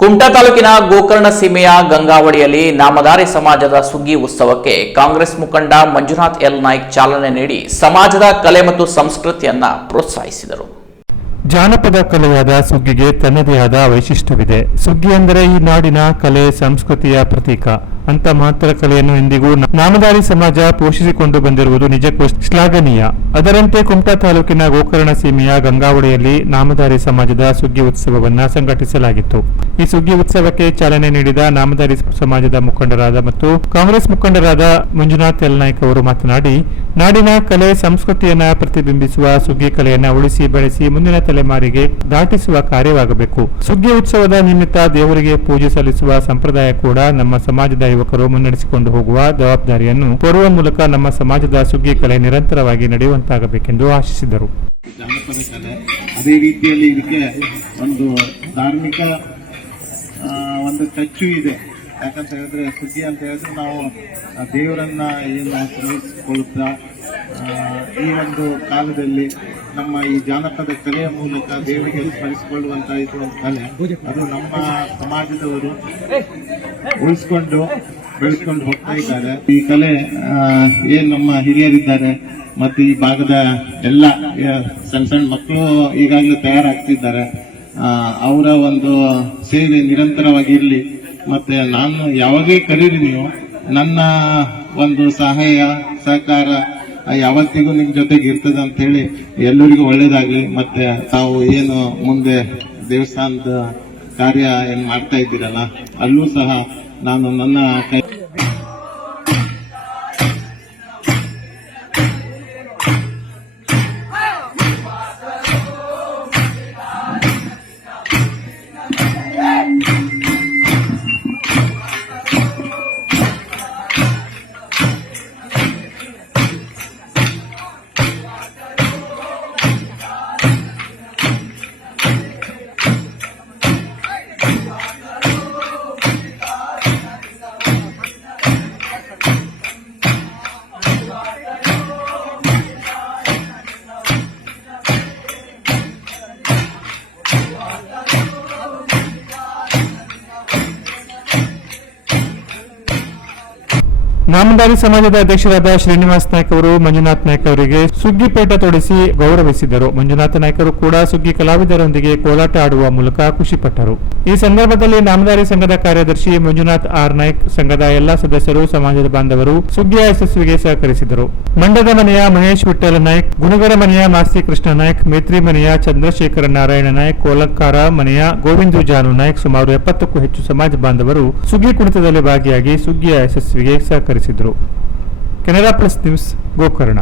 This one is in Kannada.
ಕುಮಟಾ ತಾಲೂಕಿನ ಗೋಕರ್ಣ ಸೀಮೆಯ ಗಂಗಾವಳಿಯಲ್ಲಿ ನಾಮಧಾರಿ ಸಮಾಜದ ಸುಗ್ಗಿ ಉತ್ಸವಕ್ಕೆ ಕಾಂಗ್ರೆಸ್ ಮುಖಂಡ ಮಂಜುನಾಥ್ ಎಲ್ ನಾಯ್ಕ್ ಚಾಲನೆ ನೀಡಿ ಸಮಾಜದ ಕಲೆ ಮತ್ತು ಸಂಸ್ಕೃತಿಯನ್ನ ಪ್ರೋತ್ಸಾಹಿಸಿದರು. ಜಾನಪದ ಕಲೆಯಾದ ಸುಗ್ಗಿಗೆ ತನ್ನದೇ ಆದ ವೈಶಿಷ್ಟ್ಯವಿದೆ. ಸುಗ್ಗಿ ಅಂದರೆ ಈ ನಾಡಿನ ಕಲೆ, ಸಂಸ್ಕೃತಿಯ ಪ್ರತೀಕ. ಅಂತ ಮಹತ್ತರ ಕಲೆಯನ್ನು ಎಂದಿಗೂ ನಾಮದಾರಿ ಸಮಾಜ ಪೋಷಿಸಿಕೊಂಡು ಬಂದಿರುವುದು ನಿಜಕ್ಕೂ ಶ್ಲಾಘನೀಯ. ಅದರಂತೆ ಕುಮಟಾ ತಾಲೂಕಿನ ಗೋಕರ್ಣ ಸೀಮೆಯ ಗಂಗಾವಳಿಯಲ್ಲಿ ನಾಮಧಾರಿ ಸಮಾಜದ ಸುಗ್ಗಿ ಉತ್ಸವವನ್ನ ಸಂಘಟಿಸಲಾಗಿತ್ತು. ಈ ಸುಗ್ಗಿ ಉತ್ಸವಕ್ಕೆ ಚಾಲನೆ ನೀಡಿದ ನಾಮಧಾರಿ ಸಮಾಜದ ಮುಖಂಡರಾದ ಮತ್ತು ಕಾಂಗ್ರೆಸ್ ಮುಖಂಡರಾದ ಮಂಜುನಾಥ್ ಎಲ್ ನಾಯ್ಕ್ ಅವರು ಮಾತನಾಡಿ, ನಾಡಿನ ಕಲೆ ಸಂಸ್ಕೃತಿಯನ್ನ ಪ್ರತಿಬಿಂಬಿಸುವ ಸುಗ್ಗಿ ಕಲೆಯನ್ನ ಉಳಿಸಿ ಬೆಳೆಸಿ ಮುಂದಿನ ತಲೆಮಾರಿಗೆ ದಾಟಿಸುವ ಕಾರ್ಯವಾಗಬೇಕು. ಸುಗ್ಗಿ ಉತ್ಸವದ ನಿಮಿತ್ತ ದೇವರಿಗೆ ಪೂಜೆ ಸಲ್ಲಿಸುವ ಸಂಪ್ರದಾಯ ಕೂಡ ನಮ್ಮ ಸಮಾಜದ ಯುವಕರು ಮುನ್ನಡೆಸಿಕೊಂಡು ಹೋಗುವ ಜವಾಬ್ದಾರಿಯನ್ನು ಕೊಡುವ ಮೂಲಕ ನಮ್ಮ ಸಮಾಜದ ಸುಗ್ಗಿ ಕಲೆ ನಿರಂತರವಾಗಿ ನಡೆಯುವಂತಾಗಬೇಕೆಂದು ಆಶಿಸಿದರು. ಅದೇ ರೀತಿಯಲ್ಲಿ ಇದಕ್ಕೆ ಒಂದು ಧಾರ್ಮಿಕ ಒಂದು ಟಚ್ಚು ಇದೆ. ಯಾಕಂತ ಹೇಳಿದ್ರೆ ಸುದ್ದಿ ಅಂತ ಹೇಳಿದ್ರೆ ನಾವು ದೇವರನ್ನ ಏನು ಸ್ಮರಿಸಿಕೊಳ್ಳುತ್ತಾ ಈ ಒಂದು ಕಾಲದಲ್ಲಿ ನಮ್ಮ ಈ ಜಾನಪದ ಕಲೆಯ ಮೂಲಕ ದೇವರಿಗೆ ಸ್ಮರಿಸಿಕೊಳ್ಳುವಂತ ಇದು ಒಂದು ಕಲೆ. ಅದು ನಮ್ಮ ಸಮಾಜದವರು ಉಳಿಸ್ಕೊಂಡು ಬೆಳೆಸ್ಕೊಂಡು ಹೋಗ್ತಾ ಇದ್ದಾರೆ. ಈ ಕಲೆ ಏನ್ ನಮ್ಮ ಹಿರಿಯರಿದ್ದಾರೆ, ಮತ್ತು ಈ ಭಾಗದ ಎಲ್ಲ ಸಣ್ಣ ಸಣ್ಣ ಮಕ್ಕಳು ಈಗಾಗಲೇ ತಯಾರಾಗ್ತಿದ್ದಾರೆ. ಅವರ ಒಂದು ಸೇವೆ ನಿರಂತರವಾಗಿ ಇರಲಿ ಮತ್ತೆ ನಾನು ಯಾವಾಗೇ ಕರೀರಿ ನೀವು ನನ್ನ ಒಂದು ಸಹಾಯ, ಸಹಕಾರ ಯಾವತ್ತಿಗೂ ನಿಮ್ ಜೊತೆಗೆ ಇರ್ತದೆ ಅಂತ ಹೇಳಿ ಎಲ್ಲರಿಗೂ ಒಳ್ಳೇದಾಗ್ಲಿ. ಮತ್ತೆ ತಾವು ಏನು ಮುಂದೆ ದೇವಸ್ಥಾನದ ಕಾರ್ಯ ಏನ್ ಮಾಡ್ತಾ ಇದ್ದೀರಲ್ಲ ಅಲ್ಲೂ ಸಹ ನಾನು ನನ್ನ 아. ಕೈ ನಾಮಧಾರಿ ಸಮಾಜದ ಅಧ್ಯಕ್ಷರಾದ ಶ್ರೀನಿವಾಸ್ ನಾಯ್ಕ ಅವರು, ಮಂಜುನಾಥ್ ನಾಯ್ಕ ಅವರಿಗೆ ಸುಗ್ಗಿ ಪೇಟ ತೊಡಿಸಿ ಗೌರವಿಸಿದರು. ಮಂಜುನಾಥ ನಾಯ್ಕರು ಕೂಡ ಸುಗ್ಗಿ ಕಲಾವಿದರೊಂದಿಗೆ ಕೋಲಾಟ ಆಡುವ ಮೂಲಕ ಖುಷಿಪಟ್ಟರು. ಈ ಸಂದರ್ಭದಲ್ಲಿ ನಾಮದಾರಿ ಸಂಘದ ಕಾರ್ಯದರ್ಶಿ ಮಂಜುನಾಥ್ ಆರ್ ನಾಯ್ಕ್, ಸಂಘದ ಎಲ್ಲಾ ಸದಸ್ಯರು, ಸಮಾಜದ ಬಾಂಧವರು ಸುಗ್ಗಿಯ ಯಶಸ್ವಿಗೆ ಸಹಕರಿಸಿದರು. ಮಂಡದ ಮನೆಯ ಮಹೇಶ್ ವಿಠ್ಠಲ ನಾಯ್ಕ್, ಗುಣಗರ ಮನೆಯ ಮಾಸ್ತಿ ಕೃಷ್ಣ ನಾಯ್ಕ್, ಮೇತ್ರಿ ಮನೆಯ ಚಂದ್ರಶೇಖರ ನಾರಾಯಣ ನಾಯ್ಕ್, ಕೋಲಂಕಾರ ಮನೆಯ ಗೋವಿಂದು ಜಾನು ನಾಯ್ಕ್ ಸುಮಾರು ಎಪ್ಪತ್ತಕ್ಕೂ ಹೆಚ್ಚು ಸಮಾಜ ಬಾಂಧವರು ಸುಗ್ಗಿ ಕುಣಿತದಲ್ಲಿ ಭಾಗಿಯಾಗಿ ಸುಗ್ಗಿಯ ಯಶಸ್ವಿಗೆ ಸಹಕರಿಸಿದರು ಕೆನರಾ ಪ್ಲಸ್ ನ್ಯೂಸ್ ಗೋಕರ್ಣ.